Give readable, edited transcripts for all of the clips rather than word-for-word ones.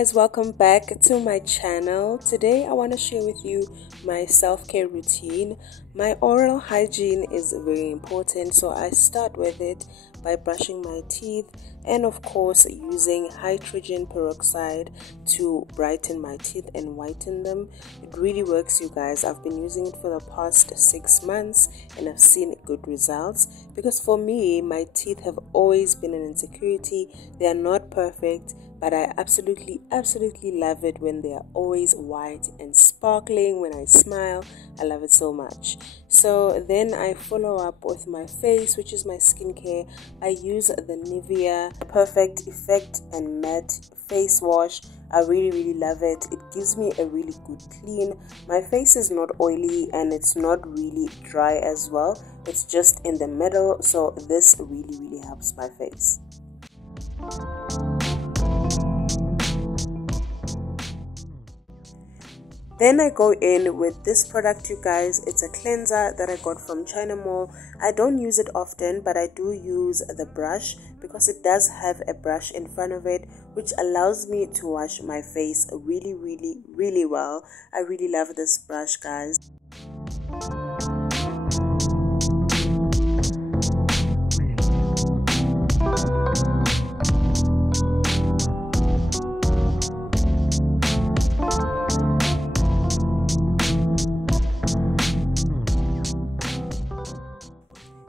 guys, welcome back to my channel. Today I want to share with you my self-care routine. My oral hygiene is very important, so I start with it by brushing my teeth and of course using hydrogen peroxide to brighten my teeth and whiten them. It really works, you guys. I've been using it for the past 6 months and I've seen good results, because for me my teeth have always been an insecurity. They are not perfect, but I absolutely love it when they are always white and sparkling. When I smile, I love it so much. So then I follow up with my face, which is my skincare. I use the Nivea Perfect Effect and Matte Face Wash. I really love it. It gives me a really good clean. My face is not oily and it's not really dry as well. It's just in the middle, so this really helps my face. Then I go in with this product, you guys. It's a cleanser that I got from China Mall. I don't use it often, but I do use the brush because it does have a brush in front of it, which allows me to wash my face really well. I really love this brush, guys.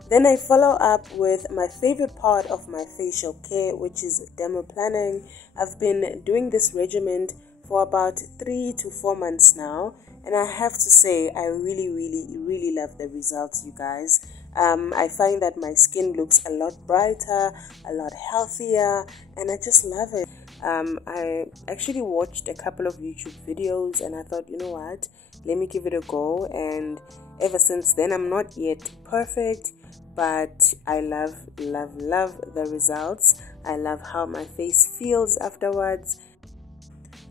Then I follow up with my favorite part of my facial care, which is dermaplaning. I've been doing this regimen for about 3 to 4 months now, and I have to say I really love the results, you guys. I find that my skin looks a lot brighter, a lot healthier, and I just love it. I actually watched a couple of YouTube videos and I thought, you know what, let me give it a go. And ever since then, I'm not yet perfect, but I love the results. I love how my face feels afterwards.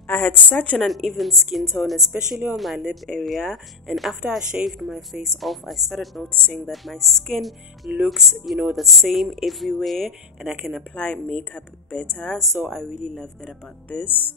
I had such an uneven skin tone, especially on my lip area, and after I shaved my face off, I started noticing that my skin looks, the same everywhere, and I can apply makeup better. So I really love that about this.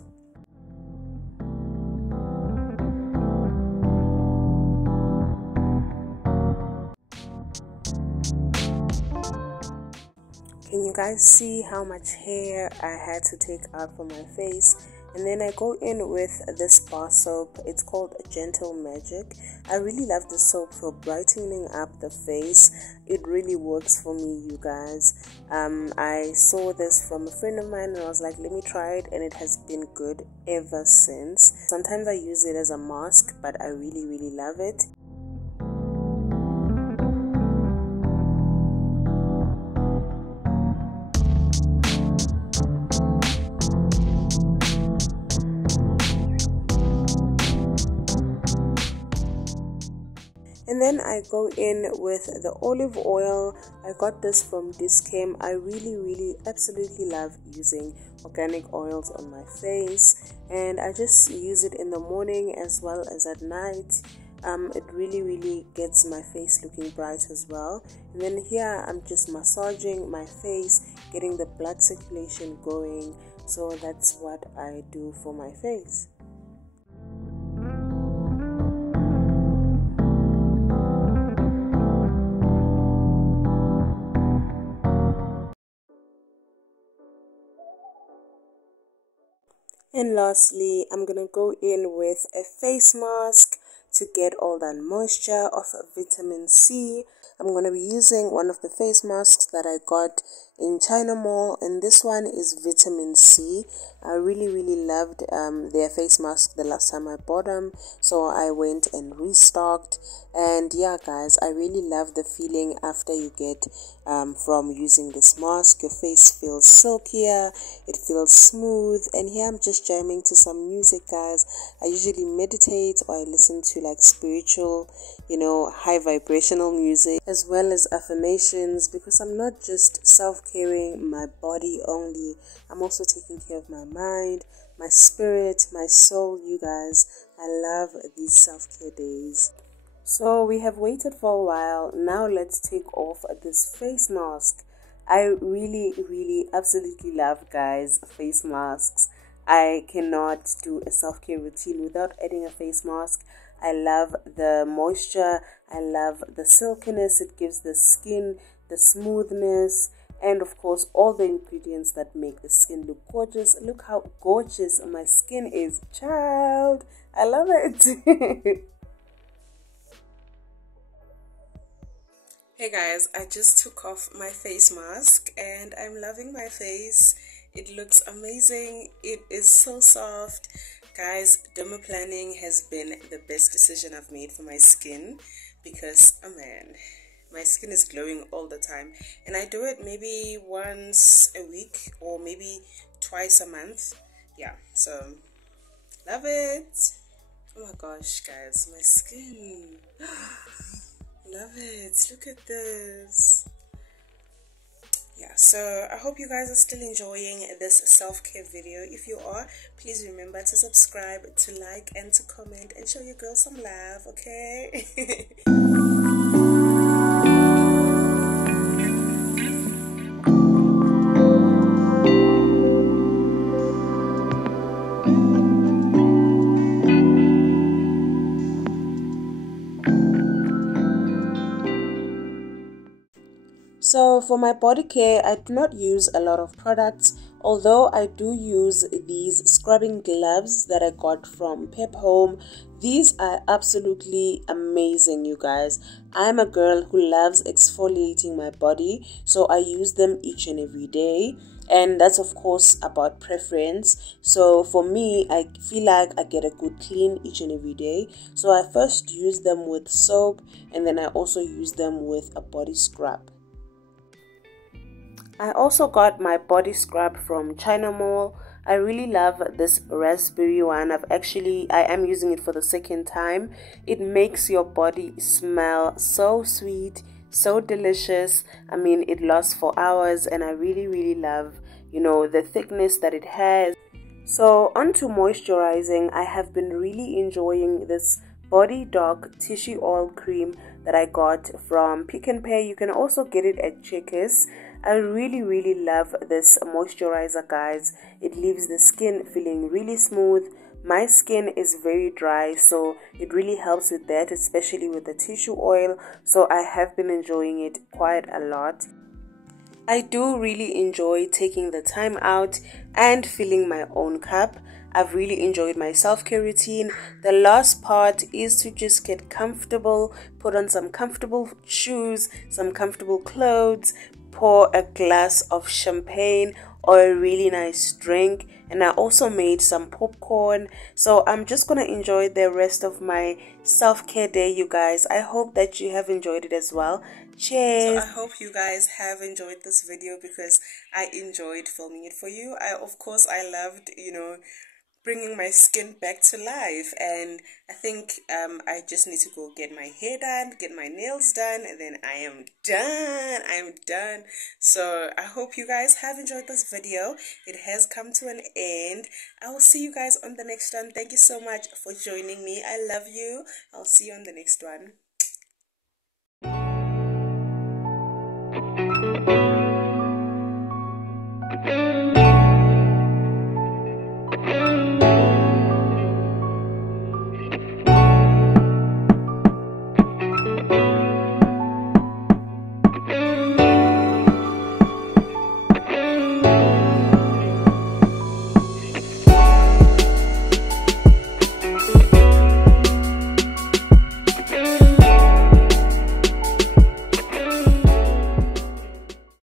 Can you guys see how much hair I had to take out from my face? And then I go in with this bar soap. It's called Gentle Magic. I really love the soap for brightening up the face. It really works for me, you guys. I saw this from a friend of mine and I was like, let me try it, and it has been good ever since. Sometimes I use it as a mask, but I really love it. And then I go in with the olive oil. I got this from Discam. I really absolutely love using organic oils on my face, and I just use it in the morning as well as at night. It really gets my face looking bright as well. And then here I'm just massaging my face, getting the blood circulation going. So that's what I do for my face. And lastly, I'm gonna go in with a face mask to get all that moisture of vitamin C. I'm gonna be using one of the face masks that I got in China Mall, and this one is vitamin C. I really loved their face mask the last time I bought them, so I went and restocked. And yeah, guys, I really love the feeling after you get from using this mask. Your face feels silkier, it feels smooth. And here I'm just jamming to some music, guys. I usually meditate or I listen to like spiritual, high vibrational music, as well as affirmations, because I'm not just self-caring my body only, I'm also taking care of my mind, my spirit, my soul, you guys. I love these self-care days. So we have waited for a while. Now let's take off this face mask. I really absolutely love, guys, face masks. I cannot do a self-care routine without adding a face mask. I love the moisture, I love the silkiness it gives the skin, the smoothness, and of course all the ingredients that make the skin look gorgeous. Look how gorgeous my skin is, child. I love it. Hey guys, I just took off my face mask and I'm loving my face. It looks amazing. It is so soft. Guys, dermaplaning has been the best decision I've made for my skin because, oh man, my skin is glowing all the time. And I do it maybe once a week or maybe twice a month. Yeah, so love it. Oh my gosh, guys, my skin. Love it. Look at this. Yeah, so I hope you guys are still enjoying this self-care video. If you are, please remember to subscribe, to like, and to comment, and show your girl some love, okay? So for my body care, I do not use a lot of products, although I do use these scrubbing gloves that I got from Pep Home. These are absolutely amazing, you guys. I'm a girl who loves exfoliating my body, so I use them each and every day. And that's of course about preference. So for me, I feel like I get a good clean each and every day. So I first use them with soap, and then I also use them with a body scrub. I also got my body scrub from China Mall. I really love this raspberry one. I am using it for the second time. It makes your body smell so sweet, so delicious. I mean, it lasts for hours and I really love, the thickness that it has. So onto moisturizing, I have been really enjoying this Body Doc tissue oil cream that I got from Pick n Pay. You can also get it at Checkers. I really love this moisturizer, guys. It leaves the skin feeling really smooth. My skin is very dry, so it really helps with that, especially with the tissue oil. So I have been enjoying it quite a lot. I do really enjoy taking the time out and filling my own cup. I've really enjoyed my self-care routine. The last part is to just get comfortable, put on some comfortable shoes, some comfortable clothes, pour a glass of champagne or a really nice drink, and I also made some popcorn. So I'm just gonna enjoy the rest of my self-care day, you guys. I hope that you have enjoyed it as well. Cheers. So I hope you guys have enjoyed this video because I enjoyed filming it for you. I loved, bringing my skin back to life, and I think I just need to go get my hair done, get my nails done, and then I am done. So I hope you guys have enjoyed this video. It has come to an end. I will see you guys on the next one. Thank you so much for joining me. I love you. I'll see you on the next one.